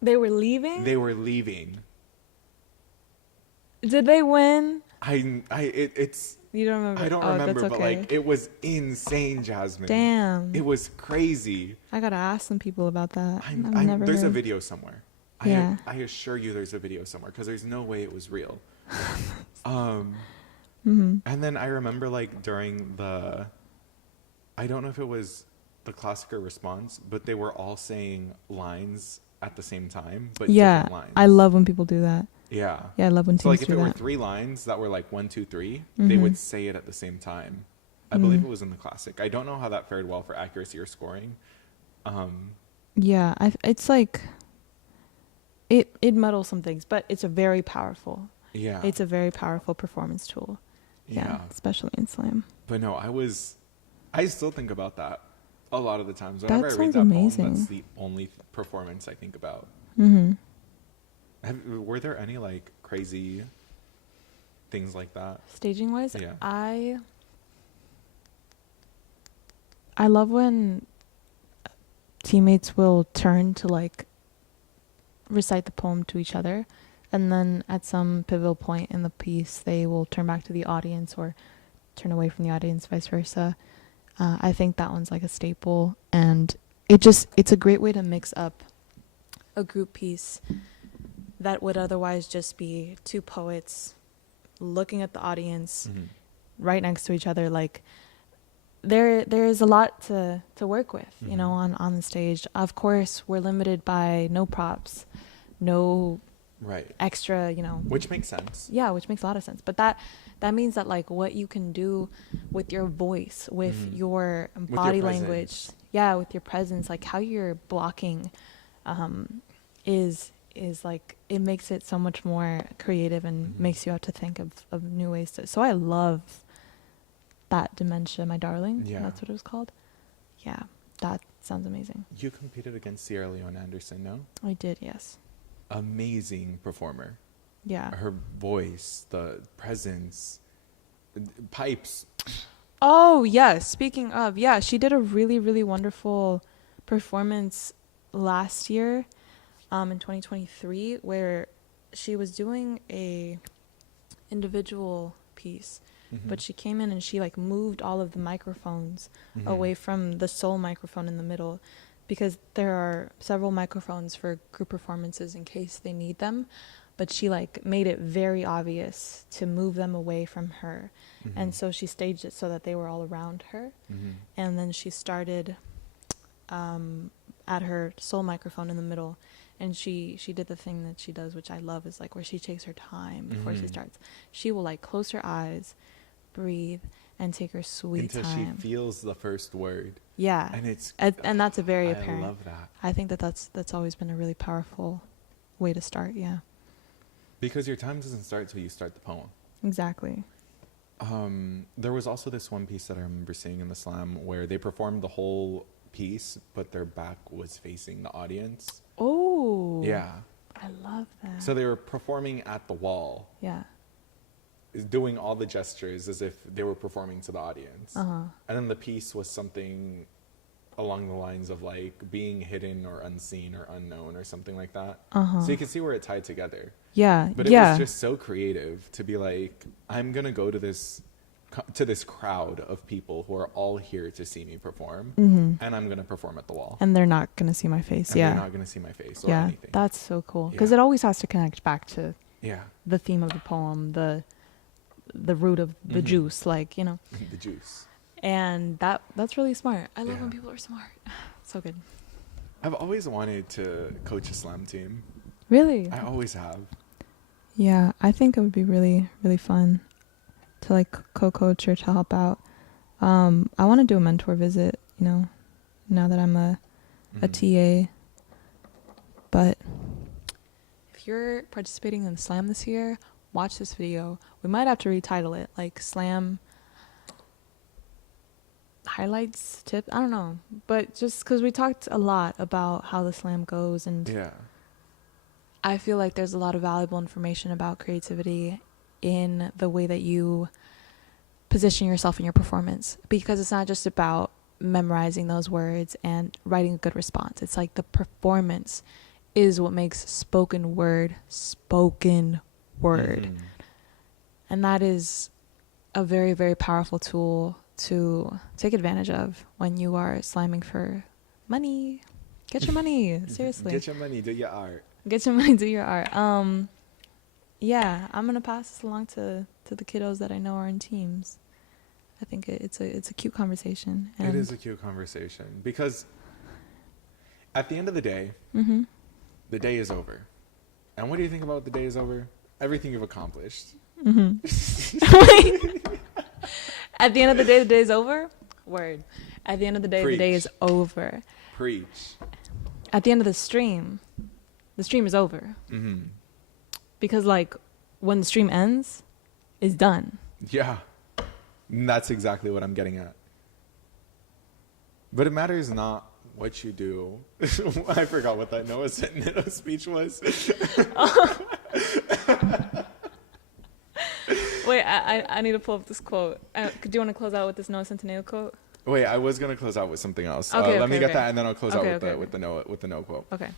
They were leaving? They were leaving. Did they win? It's You don't remember? I don't remember, but like it was insane, Jasmine. Damn. It was crazy. I gotta ask some people about that. There's a video somewhere. Yeah. I assure you there's a video somewhere because there's no way it was real. Mm-hmm. And then I remember like during I don't know if it was the classic or response, but they were all saying lines at the same time, but different lines. I love when people do that. Yeah. Yeah, I love when teams do that. So like if there were 3 lines that were like 1, 2, 3, they would say it at the same time. I believe it was in the classic. I don't know how that fared well for accuracy or scoring. Yeah, it's like it muddles some things, but it's a very powerful. Yeah. It's a very powerful performance tool. Yeah, especially in slam. But no, I still think about that a lot of the times. That Whenever I read sounds that amazing. poem, that's the only performance I think about. Mm-hmm. Were there any like crazy things like that? Staging wise, Yeah. I love when teammates will turn to like recite the poem to each other, and then at some pivotal point in the piece they will turn back to the audience or turn away from the audience, vice versa. I think that one's like a staple, and it's a great way to mix up a group piece that would otherwise just be 2 poets looking at the audience right next to each other. Like there is a lot to work with, you know, on the stage. Of course, we're limited by no props, no Right. extra, Which makes sense. yeah, which makes a lot of sense. But that means that like what you can do with your voice, with your With body your language, presence. yeah, with your presence, like how you're blocking, is like it makes it so much more creative and makes you have to think of new ways to. So I love that Dementia, My Darling. Yeah. That's what it was called. Yeah, that sounds amazing. You competed against Sierra Leone Anderson, no? I did, yes. Amazing performer. Yeah. Her voice, the presence, pipes. Oh, yes. Speaking of, yeah, she did a really, really wonderful performance last year, in 2023, where she was doing a individual piece, but she came in and she like moved all of the microphones away from the sole microphone in the middle, because there are several microphones for group performances in case they need them, but she like made it very obvious to move them away from her. And so she staged it so that they were all around her. And then she started at her sole microphone in the middle, and she did the thing that she does, which I love, is like where she takes her time before she starts. She will like close her eyes, breathe, and take her sweet until time. she feels the first word. Yeah. And that's a very apparent. I love that. I think that's always been a really powerful way to start. Yeah. Because your time doesn't start till you start the poem. Exactly. There was also this one piece that I remember seeing in the slam where they performed the whole piece, but their back was facing the audience. Oh. Yeah. I love that. So they were performing at the wall. Yeah. Doing all the gestures as if they were performing to the audience. Uh-huh. And then the piece was something along the lines of like being hidden or unseen or unknown or something like that. Uh-huh. So you can see where it tied together. Yeah. But it was just so creative to be like, I'm going to go to this crowd of people who are all here to see me perform, and I'm going to perform at the wall. And they're not going to see my face. And they're not going to see my face or anything. That's so cool. Because it always has to connect back to the theme of the poem, the root of the juice, like, the juice. And that's really smart. I love when people are smart. So good. I've always wanted to coach a slam team. Really? I always have. Yeah, I think it would be really, really fun to like co-coach or to help out. I want to do a mentor visit, now that I'm a TA. But if you're participating in the slam this year, watch this video. We might have to retitle it like Slam Highlights Tip. I don't know, but just because we talked a lot about how the slam goes, and I feel like there's a lot of valuable information about creativity in the way that you position yourself in your performance, because it's not just about memorizing those words and writing a good response. It's like the performance is what makes spoken word. And that is a very, very powerful tool to take advantage of when you are slamming for money. Get your money, seriously. Get your money, do your art. Get your money, do your art. Yeah, I'm gonna pass this along to the kiddos that I know are in teams. I think it's a cute conversation. And it is a cute conversation because at the end of the day, the day is over. And what do you think about the day is over? Everything you've accomplished. At the end of the day is over? Word. At the end of the day, Preach. the day is over. Preach. At the end of the stream is over. Because, like, when the stream ends, it's done. Yeah. That's exactly what I'm getting at. But it matters not what you do. I forgot what that Noah Centineo speech was. Wait, I need to pull up this quote. Do you want to close out with this Noah Centineo quote? Wait, I was gonna close out with something else. Let me get that, and then I'll close out with the no quote. Okay.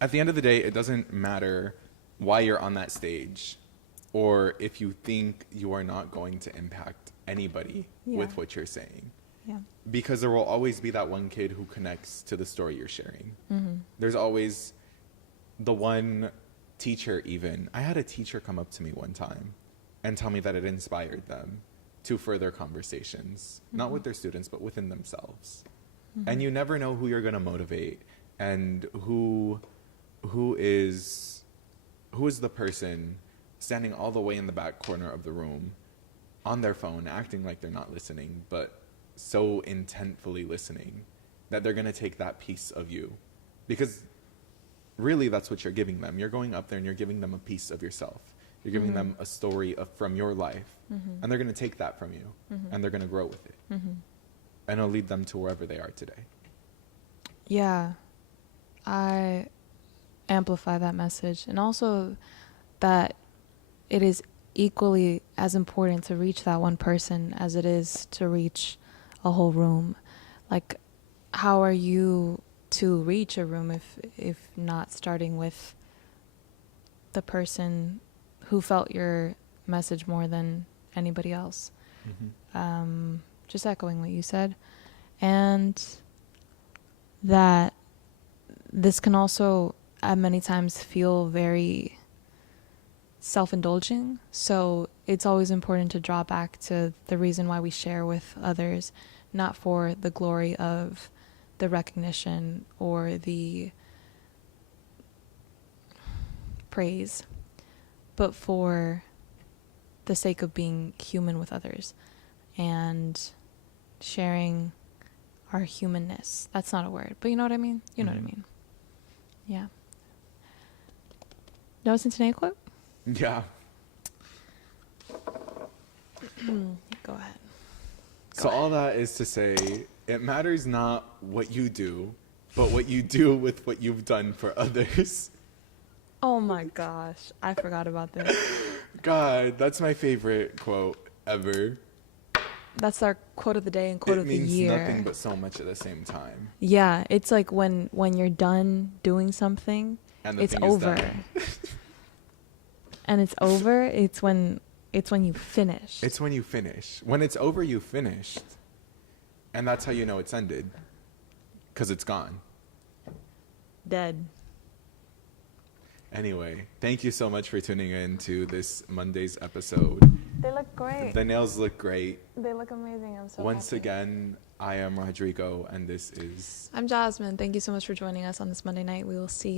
At the end of the day, it doesn't matter why you're on that stage, or if you think you are not going to impact anybody with what you're saying. Yeah. Because there will always be that one kid who connects to the story you're sharing. There's always the one teacher even. I had a teacher come up to me one time and tell me that it inspired them to further conversations, not with their students, but within themselves. And you never know who you're going to motivate and who who is the person standing all the way in the back corner of the room on their phone, acting like they're not listening, but so intentfully listening that they're going to take that piece of you? Because really that's what you're giving them. You're going up there and you're giving them a piece of yourself. You're giving them a story from your life, and they're going to take that from you, and they're going to grow with it. And it'll lead them to wherever they are today. Yeah, I amplify that message. And also that it is equally as important to reach that one person as it is to reach a whole room. Like, how are you to reach a room if not starting with the person who felt your message more than anybody else? Just echoing what you said. And that this can also at many times feel very self-indulging. So it's always important to draw back to the reason why we share with others, not for the glory of the recognition or the praise, but for the sake of being human with others and sharing our humanness. That's not a word, but you know what I mean? You know what I mean. Yeah. Noticing today quote? Yeah. Go ahead. So all that is to say, it matters not what you do, but what you do with what you've done for others. Oh my gosh, I forgot about this. God, that's my favorite quote ever. That's our quote of the day and quote of the year. It means nothing but so much at the same time. Yeah, it's like when you're done doing something, And it's over. And it's over. It's when you finish. It's when you finish. When it's over, you finished. And that's how you know it's ended. Because it's gone. Dead. Anyway, thank you so much for tuning in to this Monday's episode. They look great. The nails look great. They look amazing. I'm so Once happy. again, I am Rodrigo, and this is... I'm Jasmine. Thank you so much for joining us on this Monday night. We will see you